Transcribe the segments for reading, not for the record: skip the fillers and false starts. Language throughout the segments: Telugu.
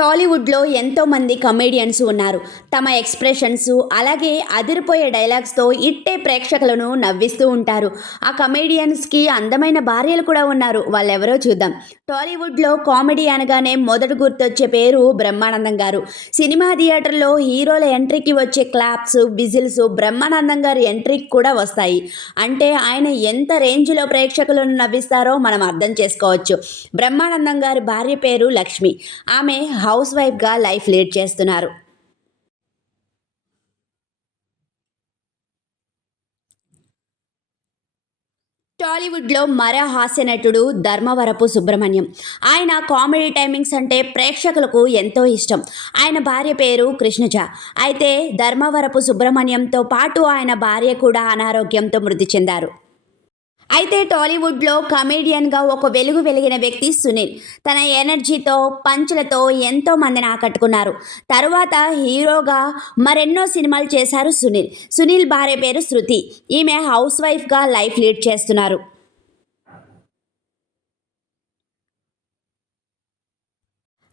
టాలీవుడ్‌లో ఎంతోమంది కమెడియన్స్ ఉన్నారు. తమ ఎక్స్‌ప్రెషన్స్ అలాగే అదిరిపోయే డైలాగ్స్‌తో ఇట్టే ప్రేక్షకులను నవ్విస్తూ ఉంటారు. ఆ కమెడియన్స్‌కి అందమైన భార్యలు కూడా ఉన్నారు. వాళ్ళెవరో చూద్దాం. టాలీవుడ్‌లో కామెడీ అనగానే మొదట గుర్తొచ్చే పేరు బ్రహ్మానందం గారు. సినిమా థియేటర్‌లో హీరోల ఎంట్రీకి వచ్చే క్లాప్స్, విజిల్స్ బ్రహ్మానందం గారి ఎంట్రీకి కూడా వస్తాయి. అంటే ఆయన ఎంత రేంజ్‌లో ప్రేక్షకులను నవ్విస్తారో మనం అర్థం చేసుకోవచ్చు. బ్రహ్మానందం గారి భార్య పేరు లక్ష్మి. ఆమె హౌస్ వైఫ్‌గా లైఫ్ లీడ్ చేస్తున్నారు. టాలీవుడ్‌లో మరో హాస్య నటుడు ధర్మవరపు సుబ్రహ్మణ్యం. ఆయన కామెడీ టైమింగ్స్ అంటే ప్రేక్షకులకు ఎంతో ఇష్టం. ఆయన భార్య పేరు కృష్ణజ. అయితే ధర్మవరపు సుబ్రహ్మణ్యంతో పాటు ఆయన భార్య కూడా అనారోగ్యంతో మృతి చెందారు. అయితే టాలీవుడ్‌లో కమెడియన్‌గా ఒక వెలుగు వెలిగిన వ్యక్తి సునీల్. తన ఎనర్జీతో, పంచులతో ఎంతో మందిని ఆకట్టుకున్నారు. తరువాత హీరోగా మరెన్నో సినిమాలు చేశారు సునీల్. సునీల్ భార్య పేరు శృతి. ఈమె హౌస్ వైఫ్‌గా లైఫ్ లీడ్ చేస్తున్నారు.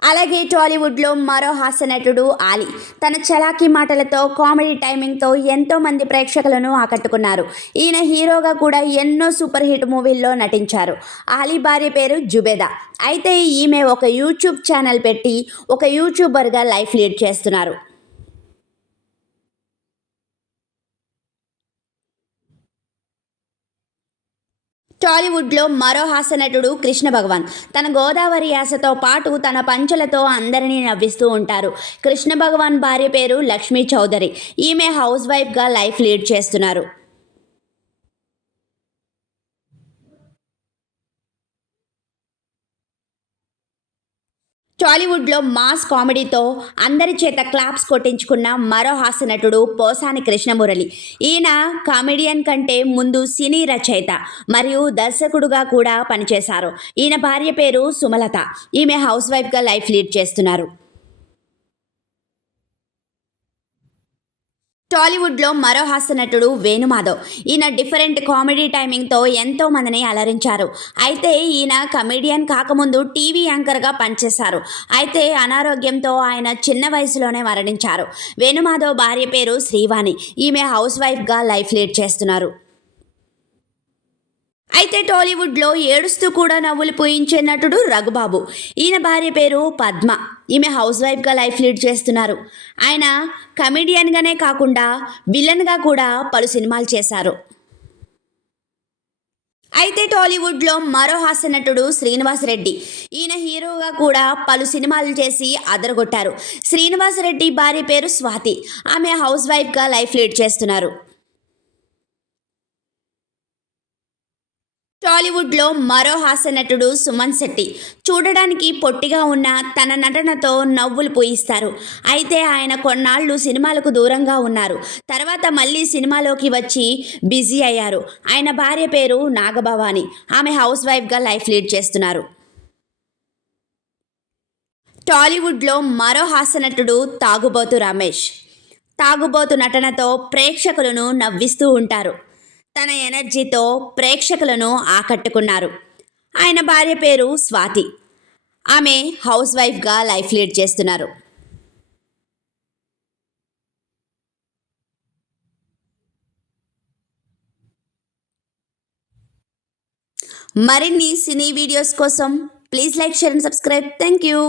అలాగే టాలీవుడ్‌లో మరో హాస్య నటుడు ఆలీ. తన చలాకీ మాటలతో, కామెడీ టైమింగ్‌తో ఎంతో మంది ప్రేక్షకులను ఆకట్టుకున్నారు. ఈయన హీరోగా కూడా ఎన్నో సూపర్ హిట్ మూవీల్లో నటించారు. ఆలీ భార్య పేరు జుబేదా. అయితే ఈమె ఒక యూట్యూబ్ ఛానల్ పెట్టి ఒక యూట్యూబర్‌గా లైఫ్ లీడ్ చేస్తున్నారు. టాలీవుడ్‌లో మరో హాస్య నటుడు కృష్ణ భగవాన్. తన గోదావరి యాసతో పాటు తన పంచలతో అందరినీ నవ్విస్తూ ఉంటారు. కృష్ణ భగవాన్ భార్య పేరు లక్ష్మీ చౌదరి. ఈమె హౌస్ వైఫ్‌గా లైఫ్ లీడ్ చేస్తున్నారు. టాలీవుడ్‌లో మాస్ కామెడీతో అందరి చేత క్లాప్స్ కొట్టించుకున్న మరో హాస్య నటుడు పోసాని కృష్ణమురళి. ఈయన కామెడియన్ కంటే ముందు సినీ రచయిత మరియు దర్శకుడుగా కూడా పనిచేశారు. ఈయన భార్య పేరు సుమలత. ఈమె హౌస్ వైఫ్‌గా లైఫ్ లీడ్ చేస్తున్నారు. టాలీవుడ్‌లో మరో హాస్య నటుడు వేణుమాధవ్. ఈయన డిఫరెంట్ కామెడీ టైమింగ్‌తో ఎంతో మందిని అలరించారు. అయితే ఈయన కమెడియన్ కాకముందు టీవీ యాంకర్‌గా పనిచేశారు. అయితే అనారోగ్యంతో ఆయన చిన్న వయసులోనే మరణించారు. వేణుమాధవ్ భార్య పేరు శ్రీవాణి. ఈమె హౌస్ వైఫ్‌గా లైఫ్ లీడ్ చేస్తున్నారు. అయితే టాలీవుడ్‌లో ఏడుస్తూ కూడా నవ్వులు పూయించే నటుడు రఘుబాబు. ఈయన భార్య పేరు పద్మ. ఈమె హౌస్ వైఫ్‌గా లైఫ్ లీడ్ చేస్తున్నారు. ఆయన కమెడియన్‌గానే కాకుండా విలన్‌గా కూడా పలు సినిమాలు చేశారు. అయితే టాలీవుడ్‌లో మరో హాస్య నటుడు శ్రీనివాస్ రెడ్డి. ఈయన హీరోగా కూడా పలు సినిమాలు చేసి అదరగొట్టారు. శ్రీనివాస్ రెడ్డి భార్య పేరు స్వాతి. ఆమె హౌస్ వైఫ్‌గా లైఫ్ లీడ్ చేస్తున్నారు. టాలీవుడ్‌లో మరో హాస్య నటుడు సుమన్ శెట్టి. చూడడానికి పొట్టిగా ఉన్న తన నటనతో నవ్వులు పూయిస్తారు. అయితే ఆయన కొన్నాళ్ళు సినిమాలకు దూరంగా ఉన్నారు. తర్వాత మళ్ళీ సినిమాలోకి వచ్చి బిజీ అయ్యారు. ఆయన భార్య పేరు నాగభవాని. ఆమె హౌస్ వైఫ్‌గా లైఫ్ లీడ్ చేస్తున్నారు. టాలీవుడ్‌లో మరో హాస్య నటుడు తాగుబోతు రమేష్. తాగుబోతు నటనతో ప్రేక్షకులను నవ్విస్తూ ఉంటారు. తన ఎనర్జీతో ప్రేక్షకులను ఆకట్టుకున్నారు. ఆయన భార్య పేరు స్వాతి. ఆమె హౌస్ వైఫ్‌గా లైఫ్ లీడ్ చేస్తున్నారు. మరిన్ని సినీ వీడియోస్ కోసం please like, share and subscribe. Thank you.